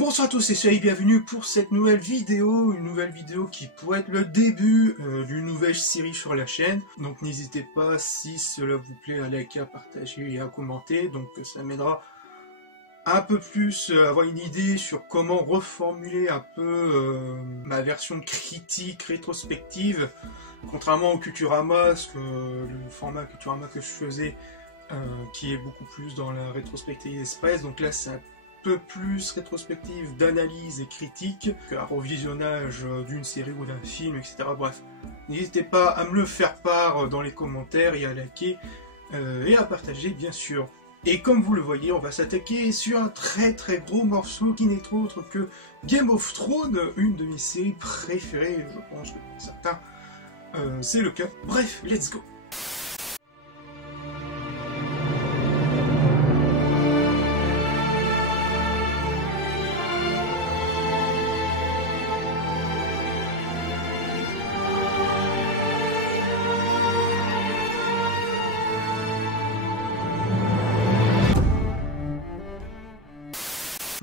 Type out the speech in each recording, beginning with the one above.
Bonsoir à tous, c'est Chéri, bienvenue pour cette nouvelle vidéo, une nouvelle vidéo qui pourrait être le début d'une nouvelle série sur la chaîne. Donc n'hésitez pas, si cela vous plaît, à liker, à partager et à commenter. Donc ça m'aidera un peu plus à avoir une idée sur comment reformuler un peu ma version critique, rétrospective. Contrairement au Culturama, le format Culturama que je faisais, qui est beaucoup plus dans la rétrospective express. Donc là c'est un peu plus rétrospective d'analyse et critique qu'un revisionnage d'une série ou d'un film, etc. Bref, n'hésitez pas à me le faire part dans les commentaires et à liker et à partager bien sûr. Et comme vous le voyez, on va s'attaquer sur un très gros morceau qui n'est autre que Game of Thrones, une de mes séries préférées, je pense que pour certains c'est le cas. Bref, let's go.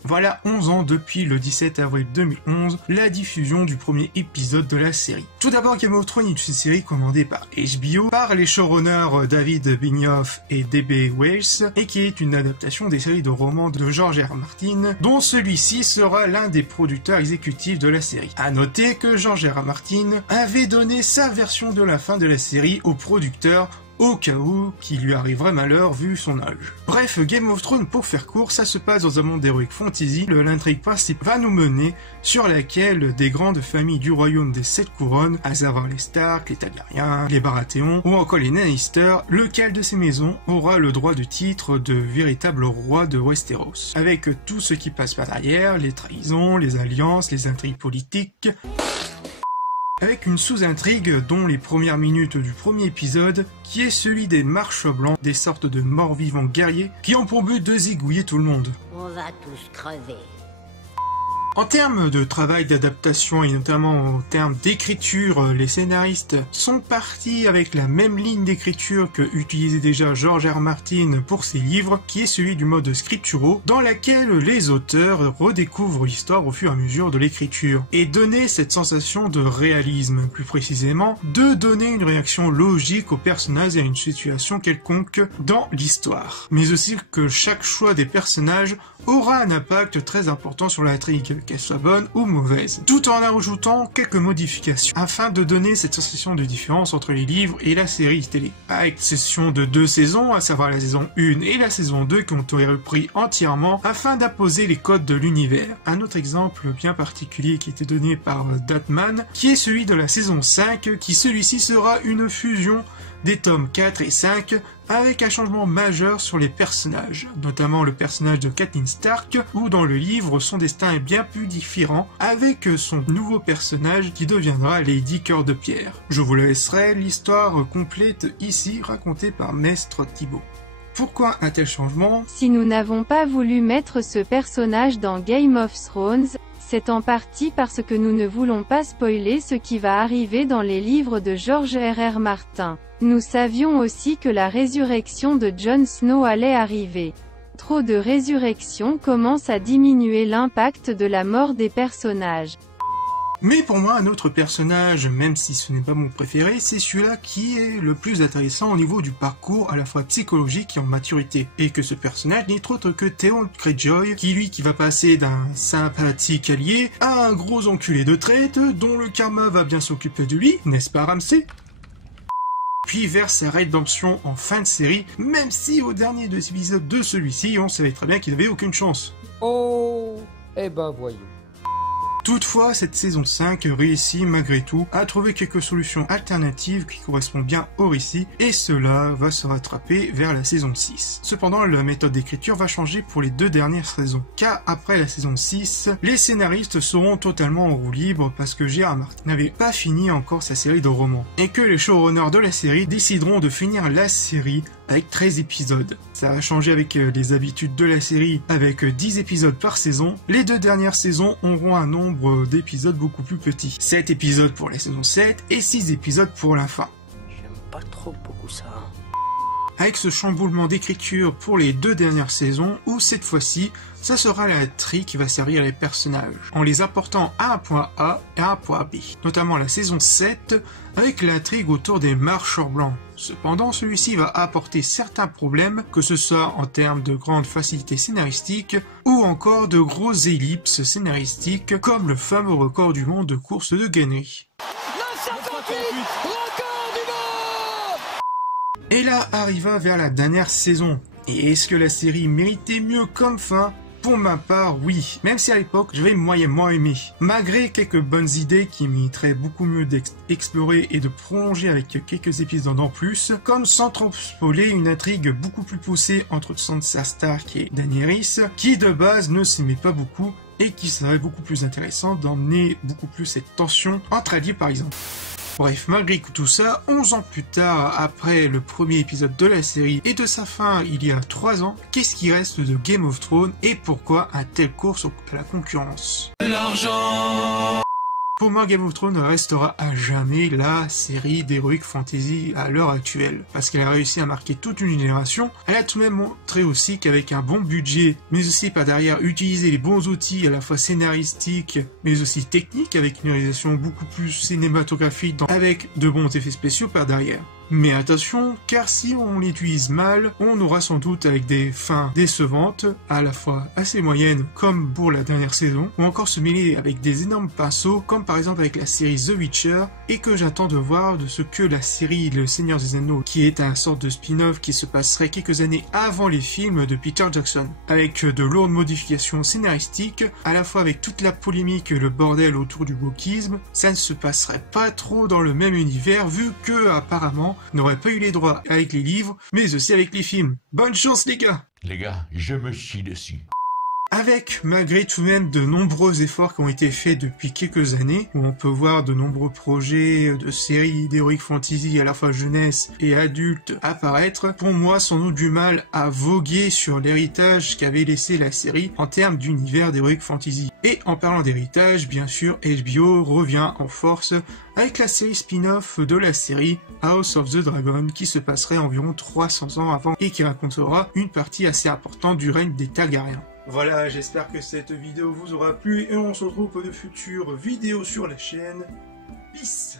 Voilà 11 ans depuis le 17 avril 2011, la diffusion du premier épisode de la série. Tout d'abord, Game of Thrones est une série commandée par HBO, par les showrunners David Benioff et D.B. Weiss, et qui est une adaptation des séries de romans de George R. Martin, dont celui-ci sera l'un des producteurs exécutifs de la série. À noter que George R. Martin avait donné sa version de la fin de la série au producteur, au cas où qu'il lui arriverait malheur vu son âge. Bref, Game of Thrones, pour faire court, ça se passe dans un monde d'heroic fantasy. L'intrigue principale va nous mener sur laquelle des grandes familles du royaume des 7 couronnes, à savoir les Stark, les Targaryens, les Baratheons ou encore les Lannister, lequel de ces maisons aura le droit de titre de véritable roi de Westeros. Avec tout ce qui passe par derrière, les trahisons, les alliances, les intrigues politiques, avec une sous-intrigue dont les premières minutes du premier épisode, qui est celui des marches blancs, des sortes de morts-vivants guerriers, qui ont pour but de zigouiller tout le monde. On va tous crever. En termes de travail d'adaptation et notamment en termes d'écriture, les scénaristes sont partis avec la même ligne d'écriture que utilisait déjà George R. Martin pour ses livres, qui est celui du mode scripturo, dans laquelle les auteurs redécouvrent l'histoire au fur et à mesure de l'écriture, et donner cette sensation de réalisme, plus précisément, de donner une réaction logique aux personnages et à une situation quelconque dans l'histoire, mais aussi que chaque choix des personnages aura un impact très important sur l'intrigue, qu'elle soit bonne ou mauvaise, tout en ajoutant quelques modifications, afin de donner cette sensation de différence entre les livres et la série télé. À exception de 2 saisons, à savoir la saison 1 et la saison 2 qui ont été repris entièrement afin d'imposer les codes de l'univers. Un autre exemple bien particulier qui était donné par Datman, qui est celui de la saison 5, qui celui-ci sera une fusion des tomes 4 et 5, avec un changement majeur sur les personnages, notamment le personnage de Catelyn Stark, où dans le livre son destin est bien plus différent, avec son nouveau personnage qui deviendra Lady Cœur de Pierre. Je vous laisserai l'histoire complète ici, racontée par Maître Thibaut. Pourquoi un tel changement? Si nous n'avons pas voulu mettre ce personnage dans Game of Thrones, c'est en partie parce que nous ne voulons pas spoiler ce qui va arriver dans les livres de George R. Martin. Nous savions aussi que la résurrection de Jon Snow allait arriver. Trop de résurrections commence à diminuer l'impact de la mort des personnages. Mais pour moi, un autre personnage, même si ce n'est pas mon préféré, c'est celui-là qui est le plus intéressant au niveau du parcours à la fois psychologique et en maturité. Et que ce personnage n'est autre que Theon Greyjoy, qui va passer d'un sympathique allié à un gros enculé de traite, dont le karma va bien s'occuper de lui, n'est-ce pas Ramsay? Puis vers sa rédemption en fin de série, même si au dernier 2 épisodes de celui-ci, on savait très bien qu'il n'avait aucune chance. Oh, eh ben voyons. Toutefois, cette saison 5 réussit malgré tout à trouver quelques solutions alternatives qui correspondent bien au récit, et cela va se rattraper vers la saison 6. Cependant, la méthode d'écriture va changer pour les 2 dernières saisons, car après la saison 6, les scénaristes seront totalement en roue libre parce que J.R. Martin n'avait pas fini encore sa série de romans, et que les showrunners de la série décideront de finir la série avec 13 épisodes. Ça va changer avec les habitudes de la série, avec 10 épisodes par saison. Les 2 dernières saisons auront un nombre d'épisodes beaucoup plus petit. 7 épisodes pour la saison 7 et 6 épisodes pour la fin. J'aime pas trop beaucoup ça. avec ce chamboulement d'écriture pour les 2 dernières saisons, où cette fois-ci, ça sera l'intrigue qui va servir les personnages, en les apportant à un point A et à un point B, notamment la saison 7, avec l'intrigue autour des marcheurs blancs. Cependant, celui-ci va apporter certains problèmes, que ce soit en termes de grande facilité scénaristique, ou encore de grosses ellipses scénaristiques, comme le fameux record du monde de course de gagnerie. Et là arriva vers la dernière saison. Et est-ce que la série méritait mieux comme fin? Pour ma part, oui, même si à l'époque, j'avais moyennement aimé. Malgré quelques bonnes idées qui mériteraient beaucoup mieux d'explorer et de prolonger avec quelques épisodes en plus, comme sans trop spoiler une intrigue beaucoup plus poussée entre Sansa Stark et Daenerys, qui de base ne s'aimait pas beaucoup, et qui serait beaucoup plus intéressant d'emmener beaucoup plus cette tension entre alliés par exemple. Bref, malgré tout ça, 11 ans plus tard, après le premier épisode de la série et de sa fin il y a 3 ans, qu'est-ce qui reste de Game of Thrones et pourquoi un tel course à la concurrence? L'argent! Pour moi, Game of Thrones restera à jamais la série d'Heroic Fantasy à l'heure actuelle, parce qu'elle a réussi à marquer toute une génération. Elle a tout de même montré aussi qu'avec un bon budget, mais aussi par derrière utiliser les bons outils à la fois scénaristiques, mais aussi techniques, avec une réalisation beaucoup plus cinématographique, avec de bons effets spéciaux par derrière. Mais attention, car si on l'utilise mal, on aura sans doute avec des fins décevantes, à la fois assez moyennes comme pour la dernière saison, ou encore se mêler avec des énormes pinceaux, comme par exemple avec la série The Witcher, et que j'attends de voir de ce que la série Le Seigneur des Anneaux, qui est un sorte de spin-off qui se passerait quelques années avant les films de Peter Jackson, avec de lourdes modifications scénaristiques, à la fois avec toute la polémique et le bordel autour du wokisme, ça ne se passerait pas trop dans le même univers, vu que apparemment n'aurait pas eu les droits avec les livres, mais aussi avec les films. Bonne chance les gars! Les gars, je me chie dessus. Avec, malgré tout de même, de nombreux efforts qui ont été faits depuis quelques années, où on peut voir de nombreux projets de séries d'Heroic Fantasy à la fois jeunesse et adulte apparaître, pour moi, sans doute du mal à voguer sur l'héritage qu'avait laissé la série en termes d'univers d'Heroic Fantasy. Et en parlant d'héritage, bien sûr, HBO revient en force avec la série spin-off de la série House of the Dragon, qui se passerait environ 300 ans avant et qui racontera une partie assez importante du règne des Targaryens. Voilà, j'espère que cette vidéo vous aura plu et on se retrouve pour de futures vidéos sur la chaîne. Peace!